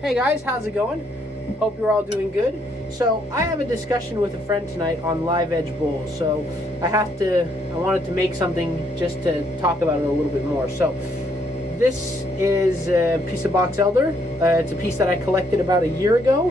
Hey guys, how's it going? Hope you're all doing good. So I have a discussion with a friend tonight on live edge bowls. So I wanted to make something just to talk about it a little bit more. So this is a piece of box elder. It's a piece that I collected about a year ago.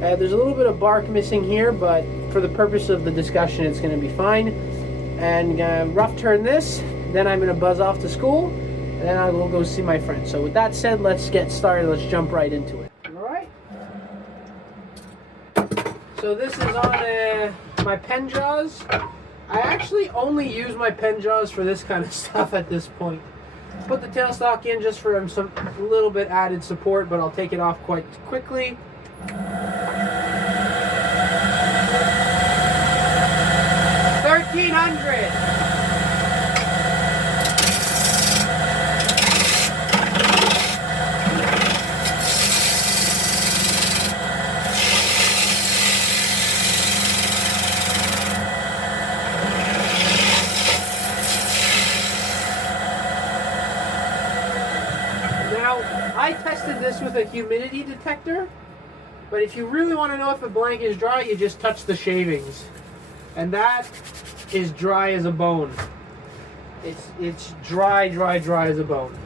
There's a little bit of bark missing here, but for the purpose of the discussion, it's going to be fine. And rough turn this, then I'm going to buzz off to school, and then I will go see my friend. So with that said, let's get started. Let's jump right into it. Alright. So this is on my pen jaws. I actually only use my pen jaws for this kind of stuff at this point. Put the tailstock in just for some little bit added support, but I'll take it off quite quickly. 1300. Now, I tested this with a humidity detector, but if you really want to know if a blank is dry, you just touch the shavings. And that is dry as a bone. It's dry as a bone.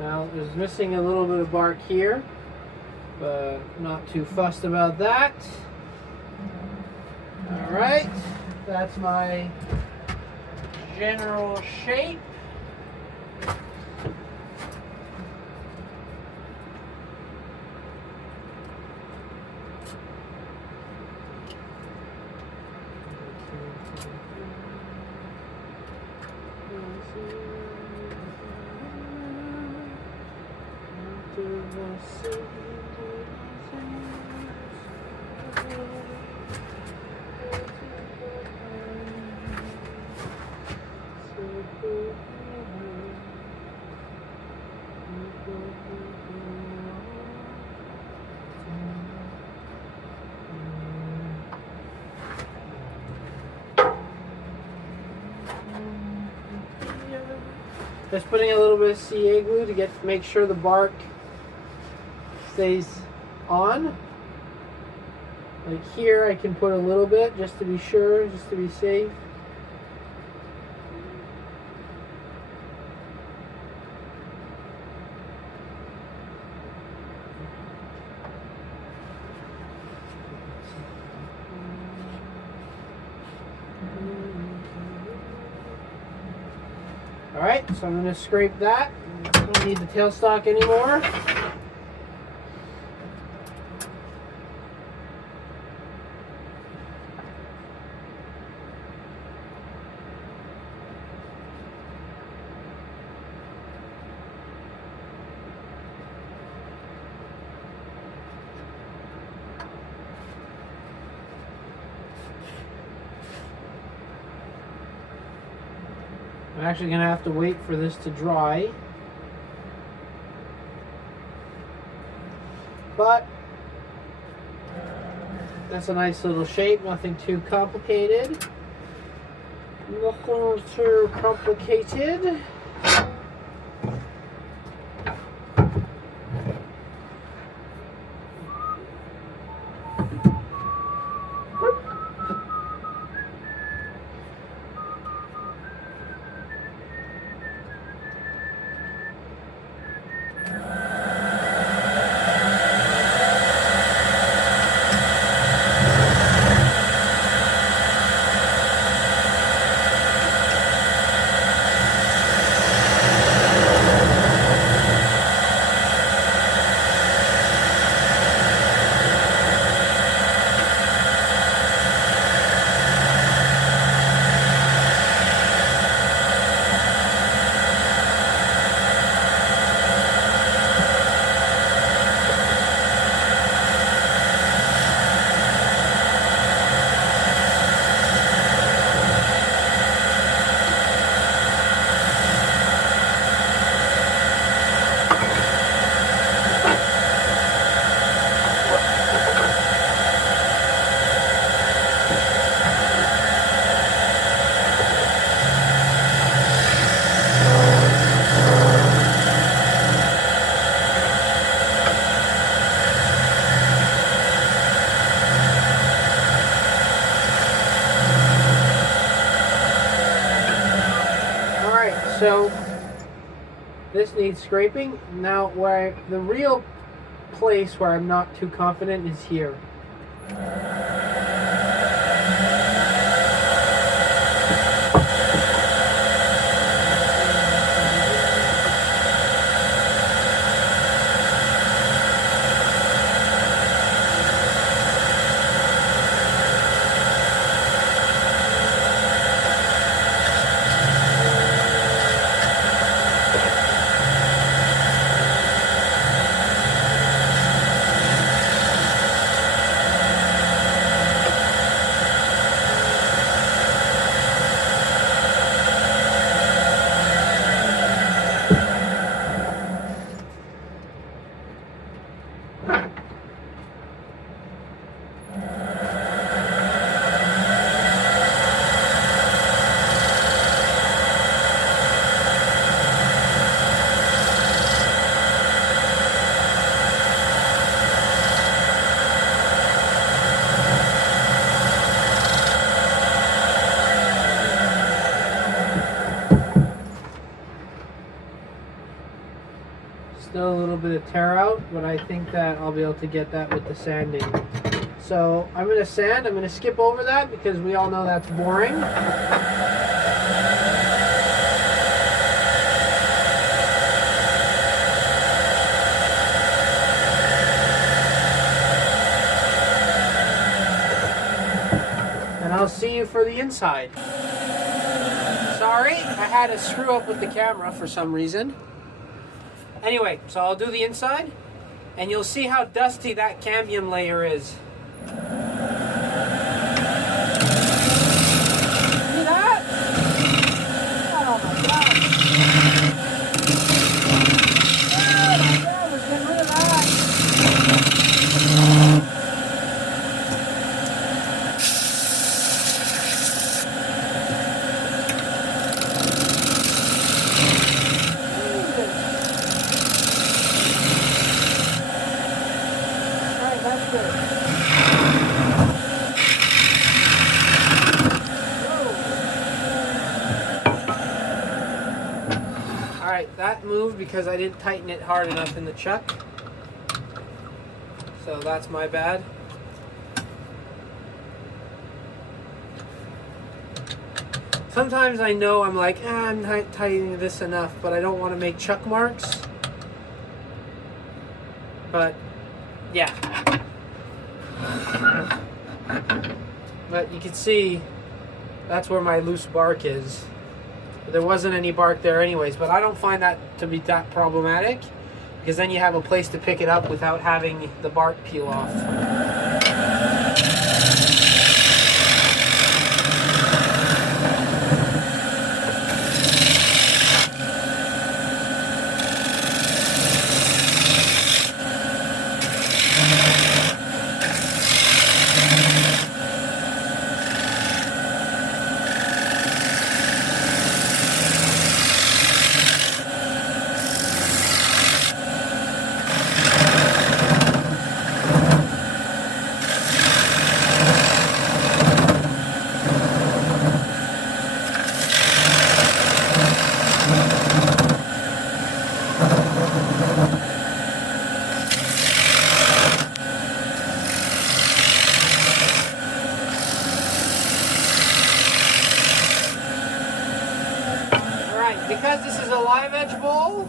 Now there's missing a little bit of bark here, but not too fussed about that. Alright, that's my general shape. Just putting a little bit of CA glue to make sure the bark stays on. Like here, I can put a little bit just to be sure, just to be safe. Alright, so I'm going to scrape that. Don't need the tailstock anymore. I'm actually going to have to wait for this to dry. But that's a nice little shape, nothing too complicated. Nothing too complicated. So this needs scraping. Now the real place where I'm not too confident is here. Still a little bit of tear out, but I think that I'll be able to get that with the sanding. So I'm going to sand. I'm going to skip over that because we all know that's boring. And I'll see you for the inside. Sorry, I had a screw up with the camera for some reason. Anyway, so I'll do the inside, and you'll see how dusty that cambium layer is. See that? Oh my God. Oh my God, let's get rid of that. that moved because I didn't tighten it hard enough in the chuck. So that's my bad. Sometimes I know I'm like, I'm not tightening this enough, but I don't want to make chuck marks. But, yeah. But you can see that's where my loose bark is. There wasn't any bark there anyways, but I don't find that to be that problematic because then you have a place to pick it up without having the bark peel off. Because this is a live edge bowl,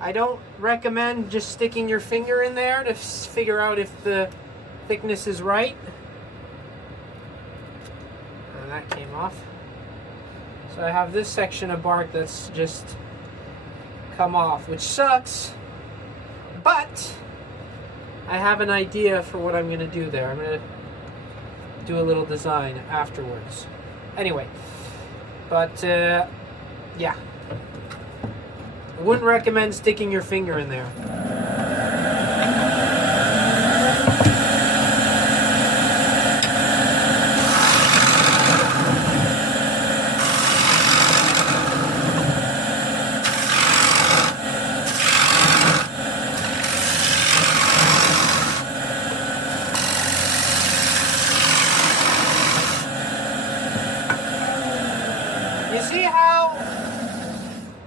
I don't recommend just sticking your finger in there to figure out if the thickness is right. And that came off. So I have this section of bark that's just come off, which sucks, but I have an idea for what I'm going to do there. I'm going to do a little design afterwards. Anyway, but yeah. I wouldn't recommend sticking your finger in there.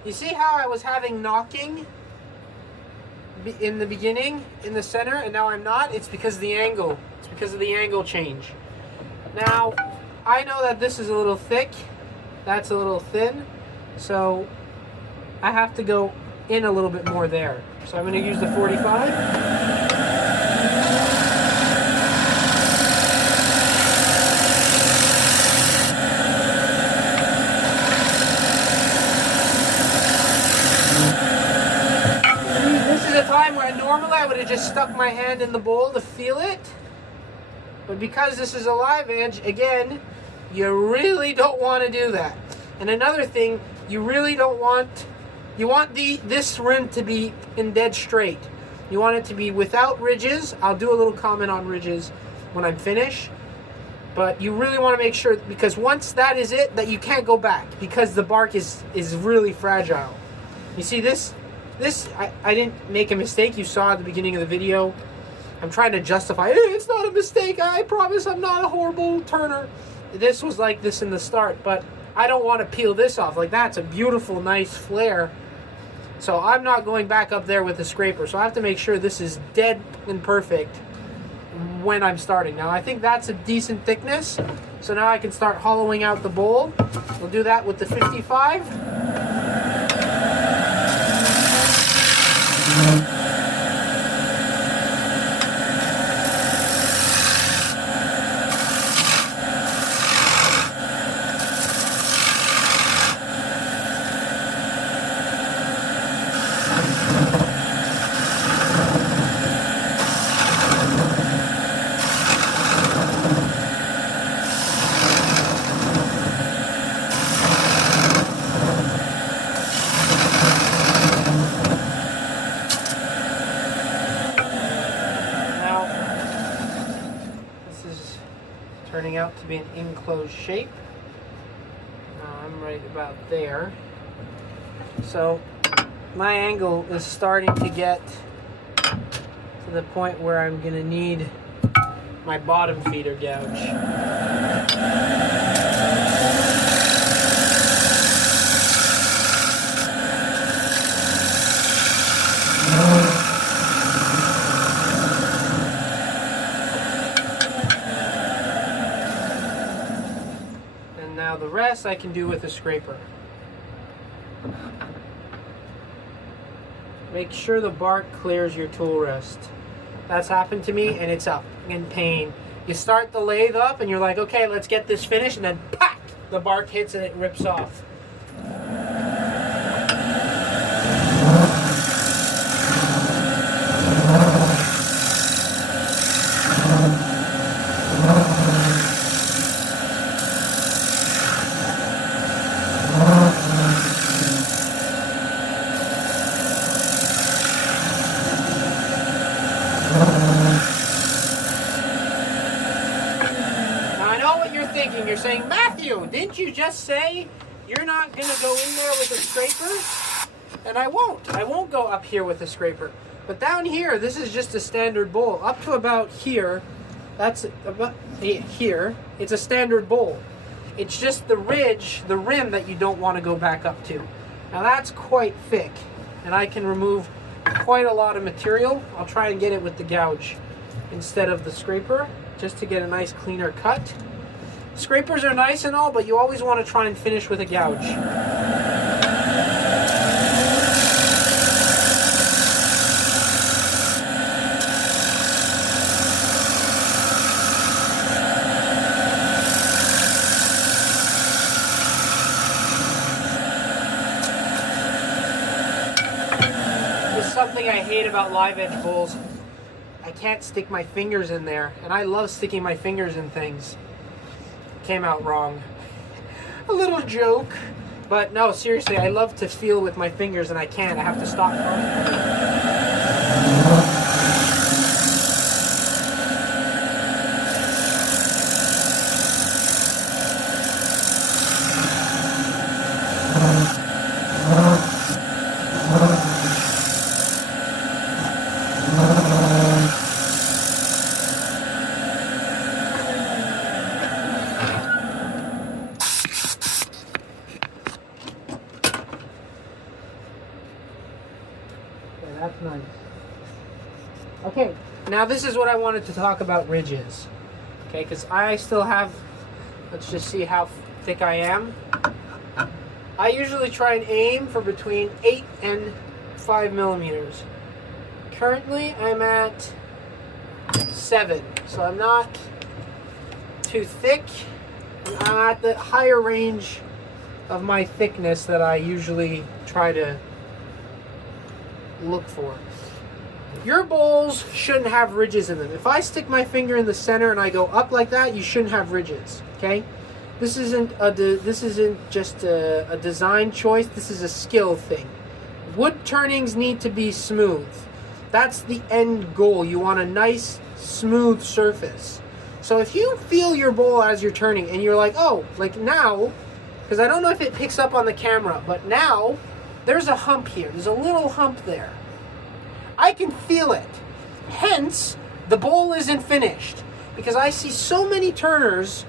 You see how I was having knocking in the beginning, in the center, and now I'm not? It's because of the angle. It's because of the angle change. Now, I know that this is a little thick, that's a little thin, so I have to go in a little bit more there. So I'm going to use the 45. Normally I would have just stuck my hand in the bowl to feel it, but because this is a live edge, again, you really don't want to do that. And another thing, you really don't want, you want this rim to be in dead straight. You want it to be without ridges. I'll do a little comment on ridges when I'm finished, but you really want to make sure, because once that is it, that you can't go back because the bark is really fragile. You see this? I didn't make a mistake. You saw at the beginning of the video. I'm trying to justify, hey, it's not a mistake. I promise I'm not a horrible turner. This was like this in the start, but I don't want to peel this off. Like, that's a beautiful, nice flare. So I'm not going back up there with the scraper. So I have to make sure this is dead and perfect when I'm starting. Now, I think that's a decent thickness. So now I can start hollowing out the bowl. We'll do that with the 55. Turning out to be an enclosed shape. I'm right about there. So my angle is starting to get to the point where I'm going to need my bottom feeder gouge. Now the rest I can do with a scraper. Make sure the bark clears your tool rest. That's happened to me and it's up in pain. You start the lathe up and you're like, okay, let's get this finished, and then pack, the bark hits and it rips off. You're saying, Matthew, didn't you just say you're not going to go in there with a scraper? And I won't go up here with a scraper. But down here, this is just a standard bowl. Up to about here, that's about here, it's a standard bowl. It's just the ridge, the rim that you don't want to go back up to. Now that's quite thick, and I can remove quite a lot of material. I'll try and get it with the gouge instead of the scraper, just to get a nice cleaner cut. Scrapers are nice and all, but you always want to try and finish with a gouge. There's something I hate about live edge bowls. I can't stick my fingers in there, and I love sticking my fingers in things. Came out wrong. A little joke. But no, seriously, I love to feel with my fingers and I can't. I have to stop. That's nice. Okay, now this is what I wanted to talk about ridges. Okay, because I still have, let's just see how thick I am. I usually try and aim for between 8 and 5 millimeters. Currently, I'm at 7, so I'm not too thick. I'm at the higher range of my thickness that I usually try to look for. Your bowls shouldn't have ridges in them. If I stick my finger in the center and I go up like that, you shouldn't have ridges. Okay, this isn't just a design choice. This is a skill thing. Wood turnings need to be smooth. That's the end goal. You want a nice smooth surface. So if you feel your bowl as you're turning and you're like, oh, like now, because I don't know if it picks up on the camera, but now there's a hump here. There's a little hump there. I can feel it. Hence, the bowl isn't finished. Because I see so many turners,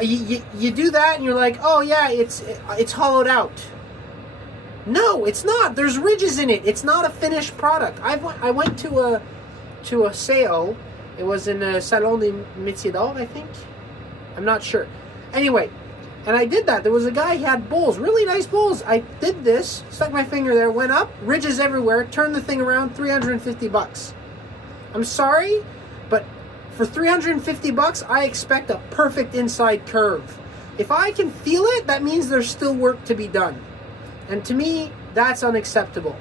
you do that and you're like, oh yeah, it's hollowed out. No, it's not. There's ridges in it. It's not a finished product. I went to a sale. It was in a Salon des Métiers d'Art, I think. I'm not sure. Anyway, and I did that. There was a guy, he had bowls, really nice bowls. I did this, stuck my finger there, went up, ridges everywhere, turned the thing around, $350. I'm sorry, but for $350, I expect a perfect inside curve. If I can feel it, that means there's still work to be done. And to me, that's unacceptable.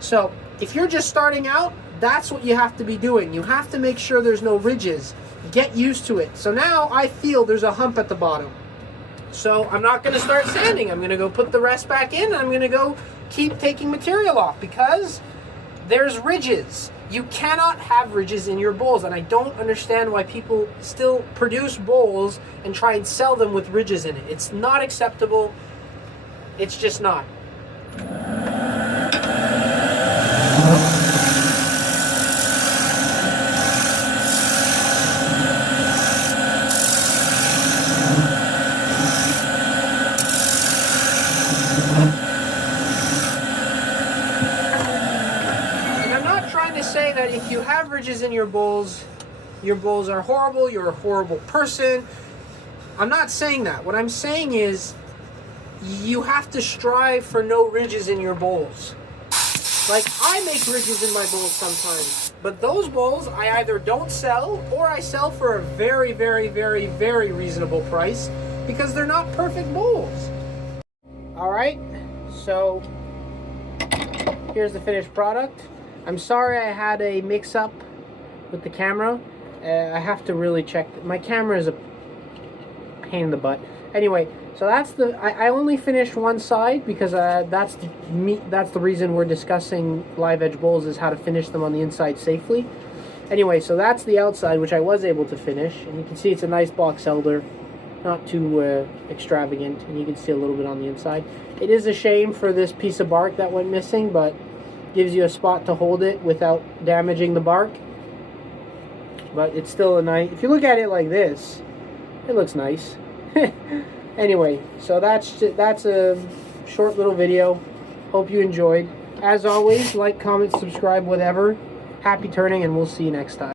So, if you're just starting out, that's what you have to be doing. You have to make sure there's no ridges. Get used to it. So now I feel there's a hump at the bottom. So I'm not going to start sanding. I'm going to go put the rest back in, and I'm going to go keep taking material off because there's ridges. You cannot have ridges in your bowls, and I don't understand why people still produce bowls and try and sell them with ridges in it. It's not acceptable. It's just not. Say that if you have ridges in your bowls are horrible, you're a horrible person. I'm not saying that. What I'm saying is you have to strive for no ridges in your bowls. Like, I make ridges in my bowls sometimes, but those bowls I either don't sell or I sell for a very, very, very, very reasonable price because they're not perfect bowls. All right, so here's the finished product. I'm sorry I had a mix-up with the camera. I have to really check. My camera is a pain in the butt. Anyway, so that's I only finished one side because that's the reason we're discussing live edge bowls, is how to finish them on the inside safely. Anyway, so that's the outside, which I was able to finish, and you can see it's a nice box elder, not too extravagant, and you can see a little bit on the inside. It is a shame for this piece of bark that went missing, but gives you a spot to hold it without damaging the bark. But it's still a nice, if you look at it like this, it looks nice. Anyway, so that's a short little video. Hope you enjoyed. As always, like, comment, subscribe, whatever. Happy turning, and we'll see you next time.